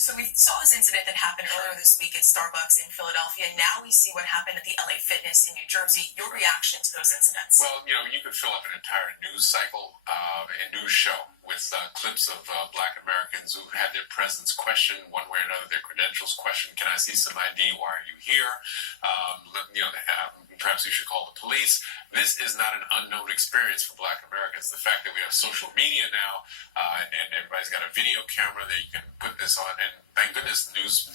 So we saw this incident that happened earlier this week at Starbucks in Philadelphia. Now we see what happened at the LA Fitness in New Jersey. Your reaction to those incidents? Well, you could fill up an entire news cycle and news show with clips of Black Americans who had their presence questioned one way or another, their credentials questioned. Can I see some ID? Why are you here? Perhaps you should call the police. This is not an unknown experience for Black Americans. The fact that we have social media now and everybody's got a video camera that you can put this on, and thank goodness news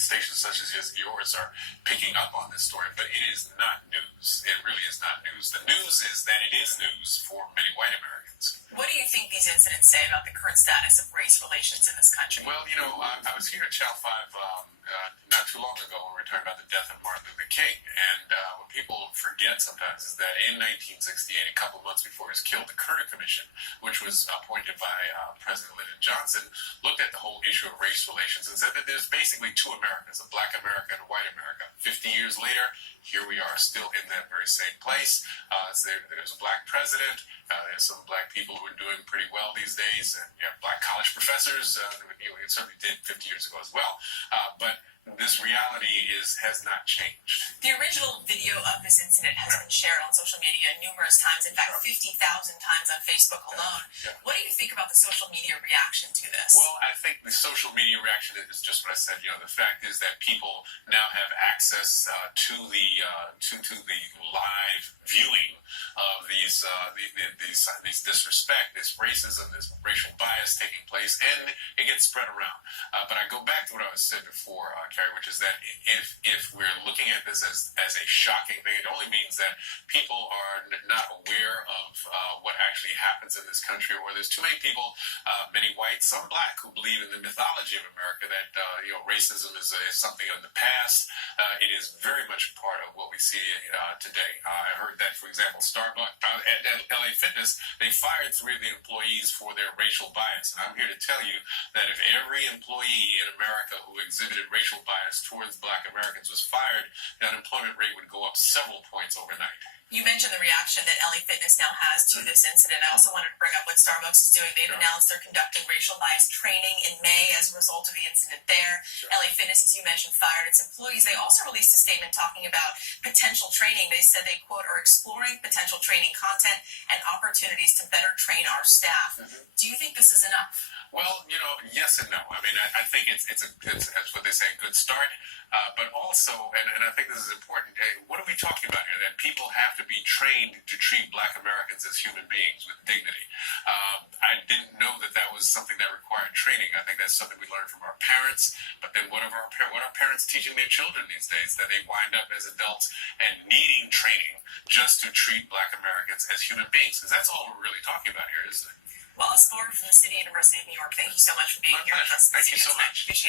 stations such as yours are picking up on this story. But it is not news. It really is not news. The news is that it is news for many white Americans. What do you think these incidents say about the current status of race relations in this country? Well, I was here at Channel 5 not too long ago when we were talking about the death of Martin Luther King. And what people forget sometimes is that in 1968, a couple months before he was killed, the Kerner Commission, which was appointed by President Lyndon Johnson, looked at the whole issue of race relations and said that there's basically two Americas, a Black America and a white America. 50 years later, here we are still in that very same place. There's a Black president. There's some Black people who are doing pretty well these days. And you have Black college professors. It certainly did 50 years ago as well. But this reality has not changed. The original video of this incident has been shared on social media numerous times. In fact, 50,000 times on Facebook alone. Yeah. What do you think about the social media reaction to this? Well, I think the social media reaction is just what I said. The fact is that people now have access to the live viewing of these disrespect, this racism, this racial bias taking place, and it gets spread around. But I go back to what I said before, Carrie, which is that if we're looking at this as a shocking thing, it only means that people are not aware of what actually happens in this country, or there's too many people, many white, some Black, who believe in the mythology of America that racism is something of the past. It is very much part of what we see today. I heard that, for example, Starbucks at LA Fitness, they fired 3 of the employees for their racial bias. And I'm here to tell you that if every employee in America who exhibited racial bias towards Black Americans was fired, the unemployment rate would go up several points overnight. You mentioned the reaction that LA Fitness now has to this incident. I also wanted to bring up what Starbucks is doing. They've announced they're conducting racial bias training in May as a result of the incident there. Sure. LA Fitness, as you mentioned, fired its employees. They also released a statement talking about potential training. They said they, quote, are exploring potential training content and opportunities to better train our staff. Mm-hmm. Do you think this is enough? Well, yes and no. I mean, I think it's what they say, a good start. But also, and I think this is important, what are we talking about here? That people have to be trained to treat Black Americans as human beings with dignity. I didn't know that was something that required training. I think that's something we learned from our parents. But then what are parents teaching their children these days? That they wind up as adults and needing training just to treat Black Americans as human beings. Because that's all we're really talking about here, isn't it? Wallace Ford from the City University of New York, thank you so much for being here with us. Thank you so much. Appreciate it.